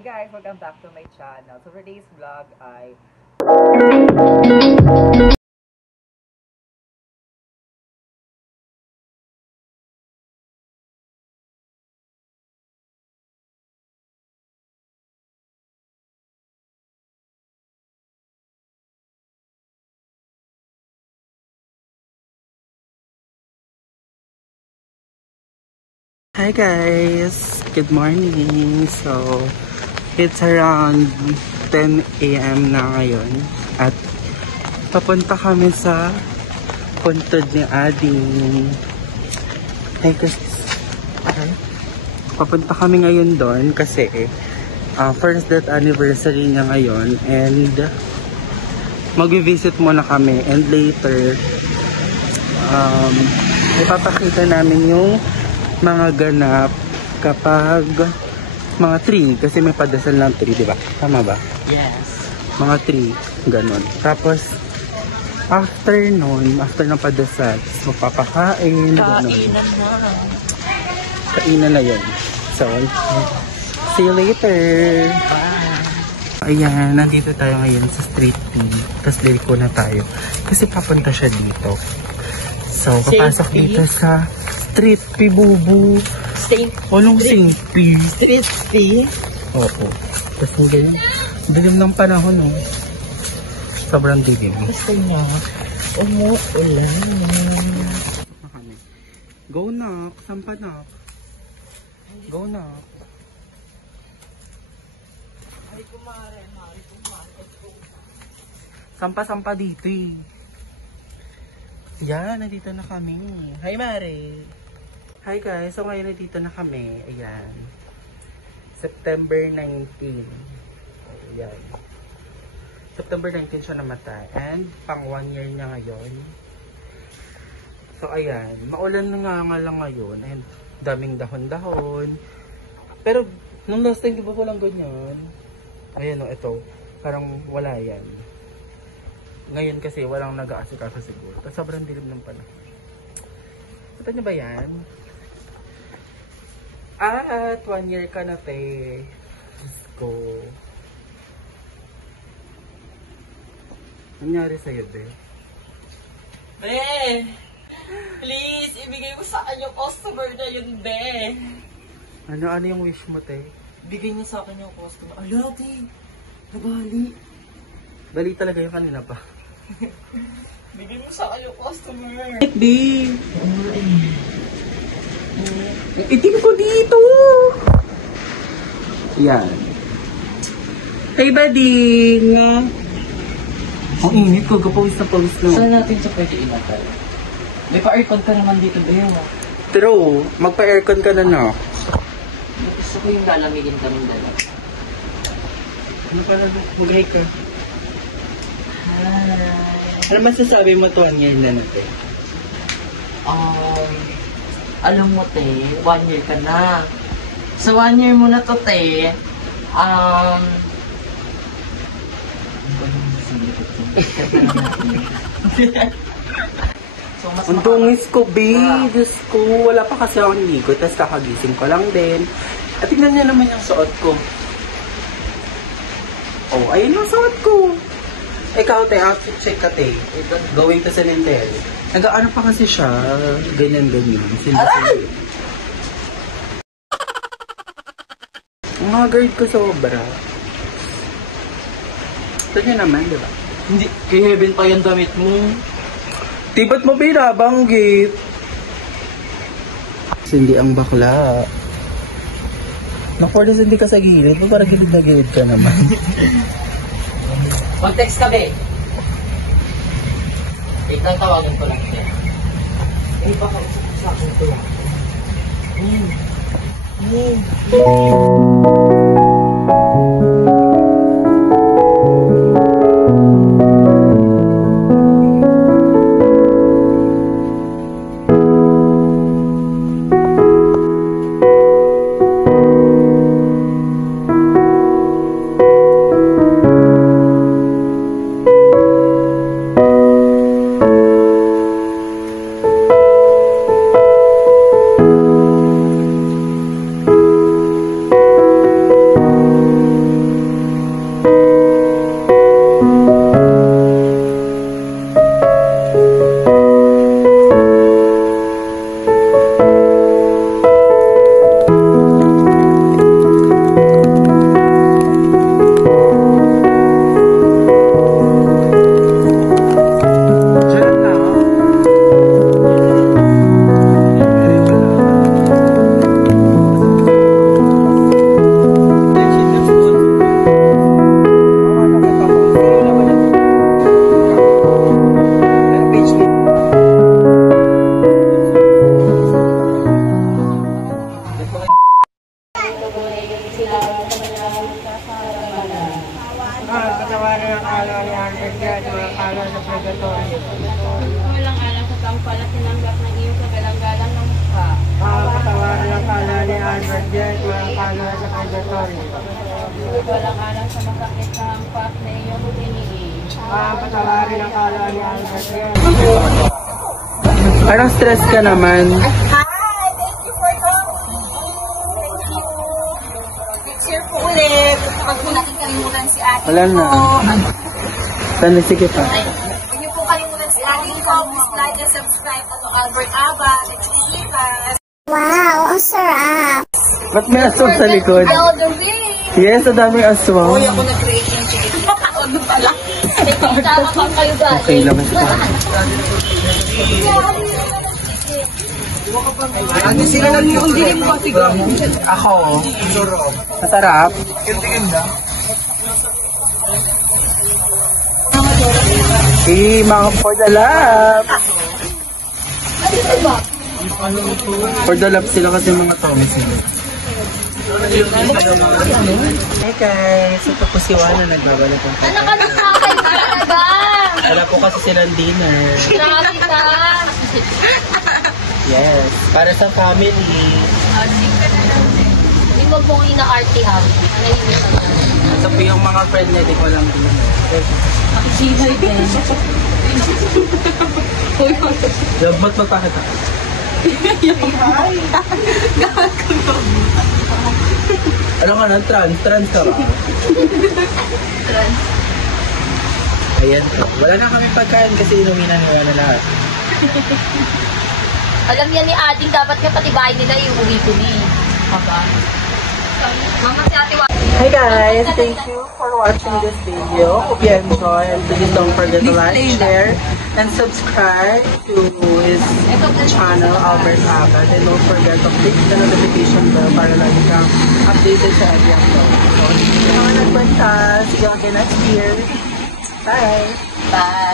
guys! Welcome back to my channel. So for today's vlog ay Hi guys! Good morning! So, it's around 10 AM na ngayon at papunta kami sa puntod ni Ading. Hey Chris! Papunta kami ngayon doon kasi first death anniversary niya ngayon and mag-visit muna kami and later ipapakita namin yung mga ganap kapag mga 3 kasi may padasal ng 3, di ba? Tama ba? yes. Mga 3, ganun. Tapos after nun, after ng padasal, magpapakain, ganun. Kainan na yun. So, see you later! Ayan, nandito tayo ngayon sa street food. Tapos liliko na tayo. Kasi papunta siya dito. So, papasok dito sa Street P, bubu. Anong Saint P? Street P? Oo. Tapos hindi. Dilim ng panahon, no? Sobrang dilim. Gusto niya. Umuulan. Go knock. Sampa knock. Go knock. Ay, kumare. Sampa-sampa dito eh. Yan, nandito na kami. Hi, Mare. Hi guys, so ngayon nandito na kami. Ayan. September 19. Ayan. September 19 siya namatay. And pang 1 year niya ngayon. So ayan, maulan na nga lang ngayon. And daming dahon-dahon. Pero nung last time, di ba walang ganyan? Ayan o, ito. Parang wala yan. Ngayon kasi walang nag-aasikaso siguro. Tapos sobrang dilim ng panahon. Kita niyo ba yan? At 1 year ka na, te. Diyos ko. Nangyari sa'yo, be? Be! Please, ibigay mo sa akin yung customer na yun, be! Ano yung wish mo, te? Bigay niyo sa akin yung customer. Ala, te! Nabali! Bali talaga yung kanina pa. Bigay mo sa akin yung customer. Be! Itim ko dito! Yan. Hey, bading! Ang init ko, kapawis na pawis na. Saan natin siya pwede inatay? May pa-aircon ka naman dito, ba yun? True, magpa-aircon ka na na. Gusto ko yung lalamigin kaming dala. Ano pa na, mag-hike ka. Hi! Ano masasabi mo to 1 year na natin? Alam mo, te, 1 year ka na. So, 1 year mo na to, te. So, mas ang dungis ko, be. Diyos ko, wala pa kasi ako niligo. Tapos kakagising ko lang din. At tignan niyo naman yung suot ko. Oh, ayun yung suot ko. Ikaw, te, outfit check ka, te. Going to cemetery. Nag-ano pa kasi siya, ganyan-ganyan. Aray! Ang haggard ko sobra. Ito niya naman, di ba? Hindi, kay Heaven pa yung damit mo. Di ba't mo binabanggit? Hindi ang bakla. Naku, hindi ka sa gilid. Parang gilid na gilid ka naman. Mag-text ka, be. Tatawagan ko lang siya. Eh, baka usap sa akin ito lang. na sa purgatory. Walang alam sa masakit na hampas na iyong tiniis. Patawarin ang kala ni Albert. Parang stress ka naman. Hi! Thank you for coming! Thank you! Picture po ulit. Huwag po natin kalimutan si ate Wala na. Sana, sige pa. Huwag niyo po kalimutan si ate ko. Please like and subscribe to Albert Aba. Let's see. Wow, ang sarap. Ba't may aswang sa likod? All the way! Yes, ang daming aswang. Uy, ako nag-create ng chicken. Ano pala? Tama pa kayo ba? Okay lang ito. Ano sila lang yung dilim mo? Ako. Masarap. Mga for the love. For the love sila kasi mga Thomas. Hey guys, ito po si Wana nagbabalik ng pagkain. Anak na kayo talaga! Wala po kasi silang dinner. Grabe ka! Yes, para sa family. Hindi mo pong ina-RT-out. Nahihit ako. Ito po yung mga friend na di ko lang dinner. Sinay din. Ba't matakit ako? Alam ka na, trans ka ba? Ayan po. Wala na kami pagkain kasi inuwi na nila na lahat. Alam niya ni Ading, dapat nga pati bahay nila iuwi ko ni. Aba. Mama si Ate Hi guys! Thank you for watching this video. Hope you enjoy and please don't forget to like, share, and subscribe to his channel, Albert Abad. And don't forget to click the notification bell para lagi kang updated sa every upload. So, yung mga nagpunta, see you again next year. Bye! Bye!